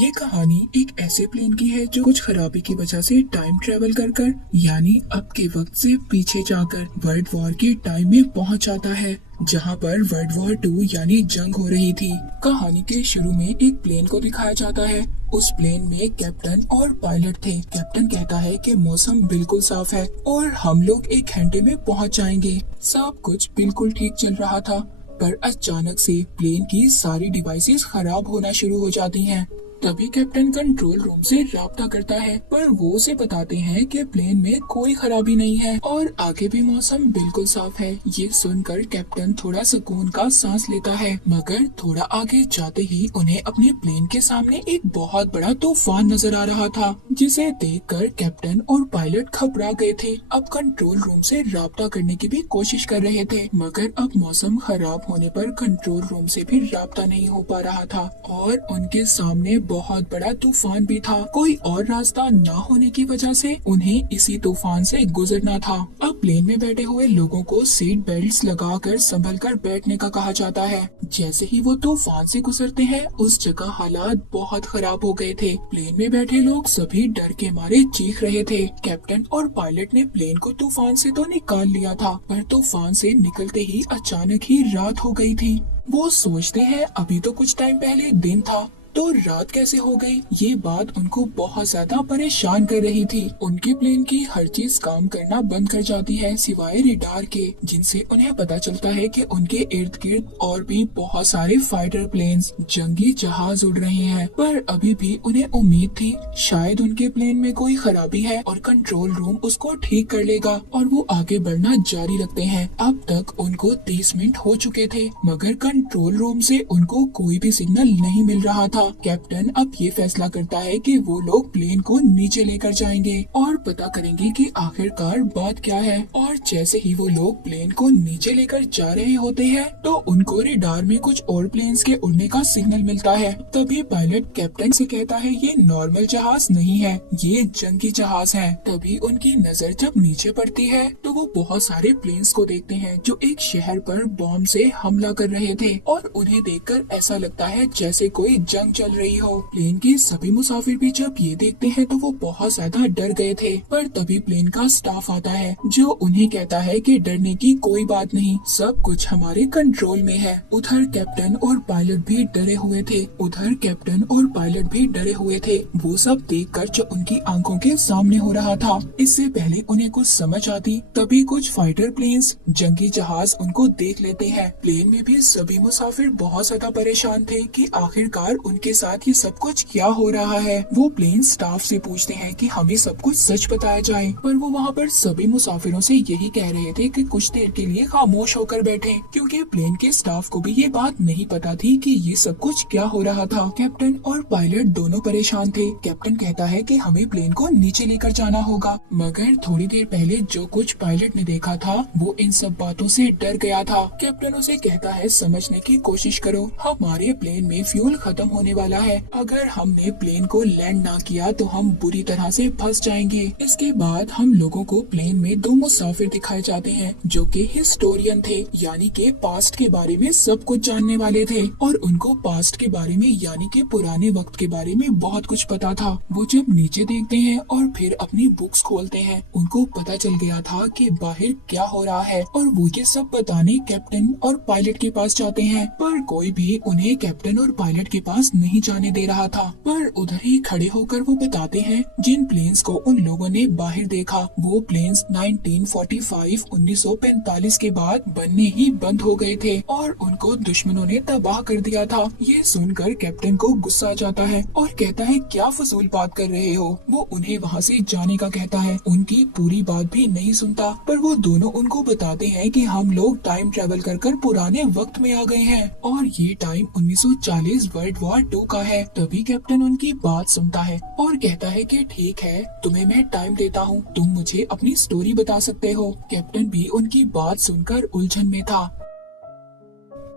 ये कहानी एक ऐसे प्लेन की है जो कुछ खराबी की वजह से टाइम ट्रेवल कर कर यानी अब के वक्त से पीछे जाकर वर्ल्ड वॉर के टाइम में पहुंच जाता है, जहां पर वर्ल्ड वॉर 2 यानी जंग हो रही थी। कहानी के शुरू में एक प्लेन को दिखाया जाता है। उस प्लेन में कैप्टन और पायलट थे। कैप्टन कहता है कि मौसम बिल्कुल साफ है और हम लोग 1 घंटे में पहुंच जाएंगे। सब कुछ बिल्कुल ठीक चल रहा था, पर अचानक से प्लेन की सारी डिवाइसेस खराब होना शुरू हो जाती हैं। तभी कैप्टन कंट्रोल रूम से राब्ता करता है, पर वो उसे बताते हैं कि प्लेन में कोई खराबी नहीं है और आगे भी मौसम बिल्कुल साफ है। ये सुनकर कैप्टन थोड़ा सुकून का सांस लेता है, मगर थोड़ा आगे जाते ही उन्हें अपने प्लेन के सामने एक बहुत बड़ा तूफान नजर आ रहा था, जिसे देखकर कैप्टन और पायलट घबरा गए थे। अब कंट्रोल रूम से राब्ता करने की भी कोशिश कर रहे थे, मगर अब मौसम खराब होने पर कंट्रोल रूम से भी राब्ता नहीं हो पा रहा था और उनके सामने बहुत बड़ा तूफान भी था। कोई और रास्ता न होने की वजह से उन्हें इसी तूफान से गुजरना था। अब प्लेन में बैठे हुए लोगों को सीट बेल्ट्स लगाकर संभल कर बैठने का कहा जाता है। जैसे ही वो तूफान से गुजरते हैं, उस जगह हालात बहुत खराब हो गए थे। प्लेन में बैठे लोग सभी डर के मारे चीख रहे थे। कैप्टन और पायलट ने प्लेन को तूफान से तो निकाल लिया था, पर तूफान से निकलते ही अचानक ही रात हो गई थी। वो सोचते हैं अभी तो कुछ टाइम पहले दिन था, तो रात कैसे हो गई। ये बात उनको बहुत ज्यादा परेशान कर रही थी। उनके प्लेन की हर चीज काम करना बंद कर जाती है सिवाय रडार के, जिनसे उन्हें पता चलता है कि उनके इर्द गिर्द और भी बहुत सारे फाइटर प्लेन्स, जंगी जहाज उड़ रहे हैं। पर अभी भी उन्हें उम्मीद थी शायद उनके प्लेन में कोई खराबी है और कंट्रोल रूम उसको ठीक कर लेगा, और वो आगे बढ़ना जारी रखते हैं। अब तक उनको 30 मिनट हो चुके थे, मगर कंट्रोल रूम से उनको कोई भी सिग्नल नहीं मिल रहा था। कैप्टन अब ये फैसला करता है कि वो लोग प्लेन को नीचे लेकर जाएंगे और पता करेंगे कि आखिरकार बात क्या है। और जैसे ही वो लोग प्लेन को नीचे लेकर जा रहे होते हैं, तो उनको रडार में कुछ और प्लेन्स के उड़ने का सिग्नल मिलता है। तभी पायलट कैप्टन से कहता है ये नॉर्मल जहाज नहीं है, ये जंगी जहाज है। तभी उनकी नजर जब नीचे पड़ती है, तो वो बहुत सारे प्लेन्स को देखते हैं जो एक शहर पर बॉम्ब से हमला कर रहे थे, और उन्हें देखकर ऐसा लगता है जैसे कोई जंग चल रही हो। प्लेन के सभी मुसाफिर भी जब ये देखते हैं तो वो बहुत ज्यादा डर गए थे। पर तभी प्लेन का स्टाफ आता है जो उन्हें कहता है कि डरने की कोई बात नहीं, सब कुछ हमारे कंट्रोल में है। उधर कैप्टन और पायलट भी डरे हुए थे। वो सब देखकर जो उनकी आंखों के सामने हो रहा था, इससे पहले उन्हें कुछ समझ आती, तभी कुछ फाइटर प्लेन्स, जंगी जहाज उनको देख लेते हैं। प्लेन में भी सभी मुसाफिर बहुत ज्यादा परेशान थे कि आखिरकार उनके साथ ये सब कुछ क्या हो रहा है। वो प्लेन स्टाफ से पूछते हैं कि हमें सब कुछ सच बताया जाए, पर वो वहाँ पर सभी मुसाफिरों से यही कह रहे थे कि कुछ देर के लिए खामोश होकर बैठे, क्योंकि प्लेन के स्टाफ को भी ये बात नहीं पता थी कि ये सब कुछ क्या हो रहा था। कैप्टन और पायलट दोनों परेशान थे। कैप्टन कहता है कि हमें प्लेन को नीचे लेकर जाना होगा, मगर थोड़ी देर पहले जो कुछ पायलट ने देखा था वो इन सब बातों से डर गया था। कैप्टन उसे कहता है समझने की कोशिश करो, हमारे प्लेन में फ्यूल खत्म होने वाला है। अगर हमने प्लेन को लैंड ना किया तो हम बुरी तरह से फंस जाएंगे। इसके बाद हम लोगों को प्लेन में 2 मुसाफिर दिखाए जाते हैं जो कि हिस्टोरियन थे, यानी के पास्ट के बारे में सब कुछ जानने वाले थे, और उनको पास्ट के बारे में यानी के पुराने वक्त के बारे में बहुत कुछ पता था। वो जब नीचे देखते हैं और फिर अपनी बुक्स खोलते हैं, उनको पता चल गया था कि बाहर क्या हो रहा है, और वो ये सब बताने कैप्टन और पायलट के पास जाते हैं, पर कोई भी उन्हें कैप्टन और पायलट के पास नहीं जाने दे रहा था। पर उधर ही खड़े होकर वो बताते हैं जिन प्लेन्स को उन लोगों ने बाहर देखा वो प्लेन्स 1945 के बाद बनने ही बंद हो गए थे और उनको दुश्मनों ने तबाह कर दिया था। ये सुनकर कैप्टन को गुस्सा आ जाता है और कहता है क्या फजूल बात कर रहे हो। वो उन्हें वहाँ से जाने का कहता है, उनकी पूरी बात भी नहीं सुनता, पर वो दोनों उनको बताते हैं कि हम लोग टाइम ट्रेवल कर कर पुराने वक्त में आ गए हैं और ये टाइम 1940 वर्ल्ड वॉर 2 का है। तभी कैप्टन उनकी बात सुनता है और कहता है कि ठीक है, तुम्हें मैं टाइम देता हूँ, तुम मुझे अपनी स्टोरी बता सकते हो। कैप्टन भी उनकी बात सुनकर उलझन में था।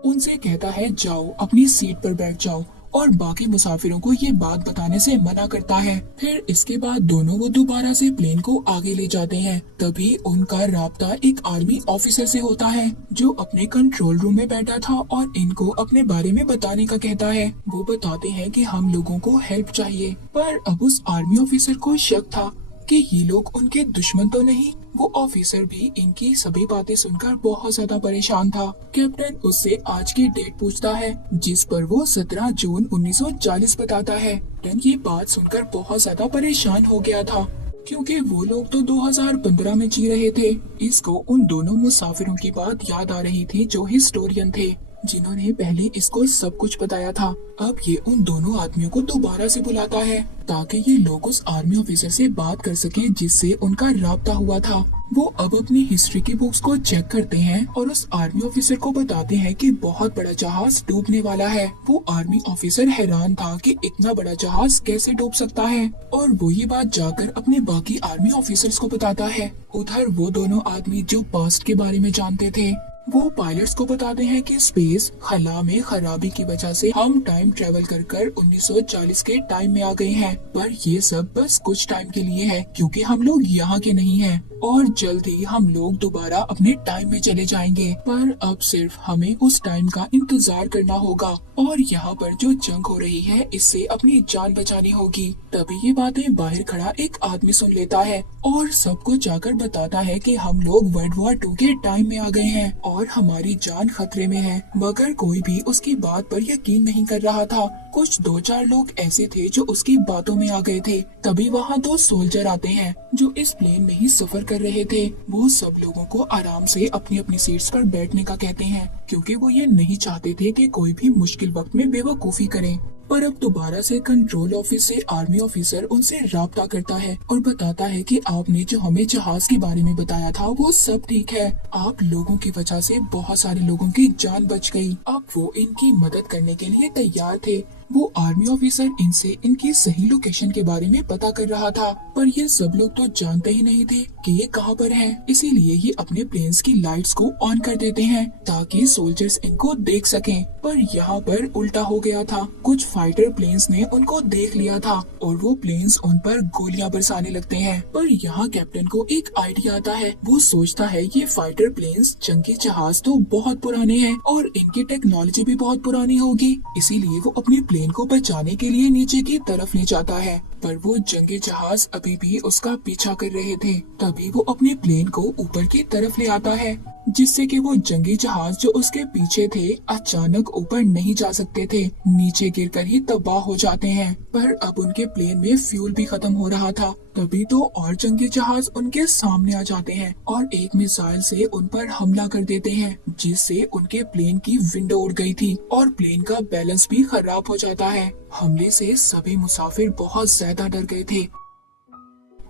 उनसे कहता है जाओ अपनी सीट पर बैठ जाओ और बाकी मुसाफिरों को ये बात बताने से मना करता है। फिर इसके बाद दोनों वो दोबारा से प्लेन को आगे ले जाते हैं। तभी उनका राब्ता एक आर्मी ऑफिसर से होता है जो अपने कंट्रोल रूम में बैठा था और इनको अपने बारे में बताने का कहता है। वो बताते हैं कि हम लोगों को हेल्प चाहिए, पर अब उस आर्मी ऑफिसर को शक था कि ये लोग उनके दुश्मन तो नहीं। वो ऑफिसर भी इनकी सभी बातें सुनकर बहुत ज्यादा परेशान था। कैप्टन उससे आज की डेट पूछता है जिस पर वो 17 जून 1940 बताता है। कैप्टन ये बात सुनकर बहुत ज्यादा परेशान हो गया था क्योंकि वो लोग तो 2015 में जी रहे थे। इसको उन दोनों मुसाफिरों की बात याद आ रही थी जो हिस्टोरियन थे, जिन्होंने पहले इसको सब कुछ बताया था। अब ये उन दोनों आदमियों को दोबारा से बुलाता है ताकि ये लोग उस आर्मी ऑफिसर से बात कर सके जिससे उनका राब्ता हुआ था। वो अब अपनी हिस्ट्री की बुक्स को चेक करते हैं और उस आर्मी ऑफिसर को बताते हैं कि बहुत बड़ा जहाज डूबने वाला है। वो आर्मी ऑफिसर हैरान था कि इतना बड़ा जहाज कैसे डूब सकता है और वो ये बात जाकर अपने बाकी आर्मी ऑफिसर्स को बताता है। उधर वो दोनों आदमी जो पास्ट के बारे में जानते थे वो पायलट्स को बताते हैं कि स्पेस खला में खराबी की वजह से हम टाइम ट्रेवल कर 1940 के टाइम में आ गए हैं, पर ये सब बस कुछ टाइम के लिए है क्योंकि हम लोग यहाँ के नहीं हैं और जल्द ही हम लोग दोबारा अपने टाइम में चले जाएंगे। पर अब सिर्फ हमें उस टाइम का इंतजार करना होगा और यहाँ पर जो जंग हो रही है इससे अपनी जान बचानी होगी। तभी ये बातें बाहर खड़ा एक आदमी सुन लेता है और सबको जाकर बताता है कि हम लोग वर्ल्ड वॉर 2 के टाइम में आ गए हैं और हमारी जान खतरे में है। मगर कोई भी उसकी बात पर यकीन नहीं कर रहा था। कुछ 2-4 लोग ऐसे थे जो उसकी बातों में आ गए थे। तभी वहाँ 2 सोल्जर आते हैं जो इस प्लेन में ही सफर कर रहे थे। वो सब लोगों को आराम से अपनी अपनी सीट्स पर बैठने का कहते हैं क्योंकि वो ये नहीं चाहते थे कि कोई भी मुश्किल वक्त में बेवकूफी करे। पर अब दोबारा से कंट्रोल ऑफिस से आर्मी ऑफिसर उनसे राब्ता करता है और बताता है कि आपने जो हमें जहाज के बारे में बताया था वो सब ठीक है। आप लोगों की वजह से बहुत सारे लोगों की जान बच गई। अब वो इनकी मदद करने के लिए तैयार थे। वो आर्मी ऑफिसर इनसे इनकी सही लोकेशन के बारे में पता कर रहा था, पर ये सब लोग तो जानते ही नहीं थे कि ये कहाँ पर है। इसीलिए ये अपने प्लेन्स की लाइट्स को ऑन कर देते हैं ताकि सोल्जर्स इनको देख सकें। पर यहाँ पर उल्टा हो गया था। कुछ फाइटर प्लेन्स ने उनको देख लिया था और वो प्लेन्स उन पर गोलियां बरसाने लगते हैं। पर यहाँ कैप्टन को एक आइडिया आता है। वो सोचता है ये फाइटर प्लेन्स जंगी जहाज तो बहुत पुराने हैं और इनकी टेक्नोलॉजी भी बहुत पुरानी होगी, इसीलिए वो अपनी प्लेन को बचाने के लिए नीचे की तरफ ले जाता है। पर वो जंगी जहाज अभी भी उसका पीछा कर रहे थे। तभी वो अपने प्लेन को ऊपर की तरफ ले आता है जिससे कि वो जंगी जहाज जो उसके पीछे थे अचानक ऊपर नहीं जा सकते थे, नीचे गिरकर ही तबाह हो जाते हैं। पर अब उनके प्लेन में फ्यूल भी खत्म हो रहा था। तभी तो और जंगी जहाज उनके सामने आ जाते हैं और एक मिसाइल से उन पर हमला कर देते हैं जिससे उनके प्लेन की विंडो उड़ गई थी और प्लेन का बैलेंस भी खराब हो जाता है। हमले से सभी मुसाफिर बहुत ज्यादा डर गए थे।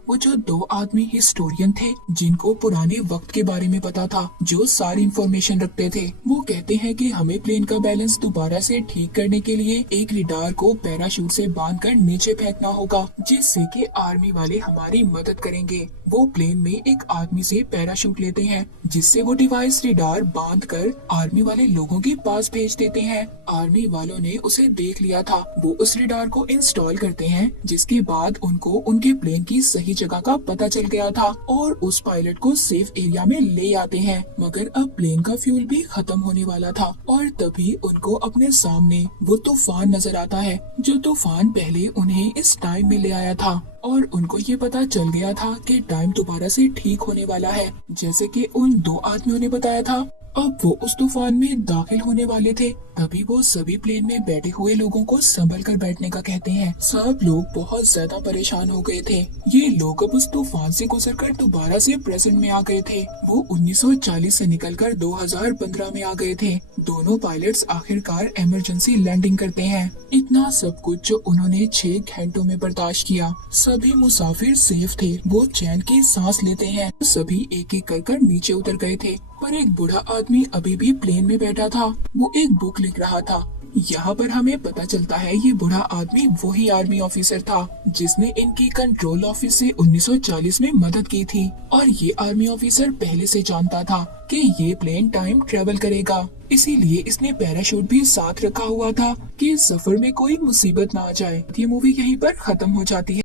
वो जो 2 आदमी हिस्टोरियन थे जिनको पुराने वक्त के बारे में पता था, जो सारी इंफॉर्मेशन रखते थे, वो कहते हैं कि हमें प्लेन का बैलेंस दोबारा से ठीक करने के लिए एक रडार को पैराशूट से बांधकर नीचे फेंकना होगा जिससे कि आर्मी वाले हमारी मदद करेंगे। वो प्लेन में एक आदमी से पैराशूट लेते हैं जिससे वो डिवाइस रडार बांधकर आर्मी वाले लोगों के पास भेज देते हैं। आर्मी वालों ने उसे देख लिया था। वो उस रडार को इंस्टॉल करते हैं जिसके बाद उनको उनके प्लेन की सही जगह का पता चल गया था और उस पायलट को सेफ एरिया में ले आते हैं। मगर अब प्लेन का फ्यूल भी खत्म होने वाला था और तभी उनको अपने सामने वो तूफान नजर आता है जो तूफान पहले उन्हें इस टाइम में ले आया था और उनको ये पता चल गया था कि टाइम दोबारा से ठीक होने वाला है जैसे कि उन 2 आदमियों ने बताया था। अब वो उस तूफान में दाखिल होने वाले थे। तभी वो सभी प्लेन में बैठे हुए लोगों को संभल कर बैठने का कहते हैं। सब लोग बहुत ज्यादा परेशान हो गए थे। ये लोग अब उस तूफान से गुजरकर दोबारा से प्रेजेंट में आ गए थे। वो 1940 से निकलकर 2015 में आ गए थे। दोनों पायलट्स आखिरकार इमरजेंसी लैंडिंग करते हैं। इतना सब कुछ जो उन्होंने 6 घंटों में बर्दाश्त किया। सभी मुसाफिर सेफ थे। वो चैन की सांस लेते हैं। सभी एक एक कर नीचे उतर गए थे, पर एक बूढ़ा आदमी अभी भी प्लेन में बैठा था। वो एक बुक लिख रहा था। यहाँ पर हमें पता चलता है ये बूढ़ा आदमी वही आर्मी ऑफिसर था जिसने इनकी कंट्रोल ऑफिस से 1940 में मदद की थी और ये आर्मी ऑफिसर पहले से जानता था कि ये प्लेन टाइम ट्रेवल करेगा। इसीलिए इसने पैराशूट भी साथ रखा हुआ था कि इस सफर में कोई मुसीबत ना आ जाए। ये मूवी यहीं पर खत्म हो जाती है।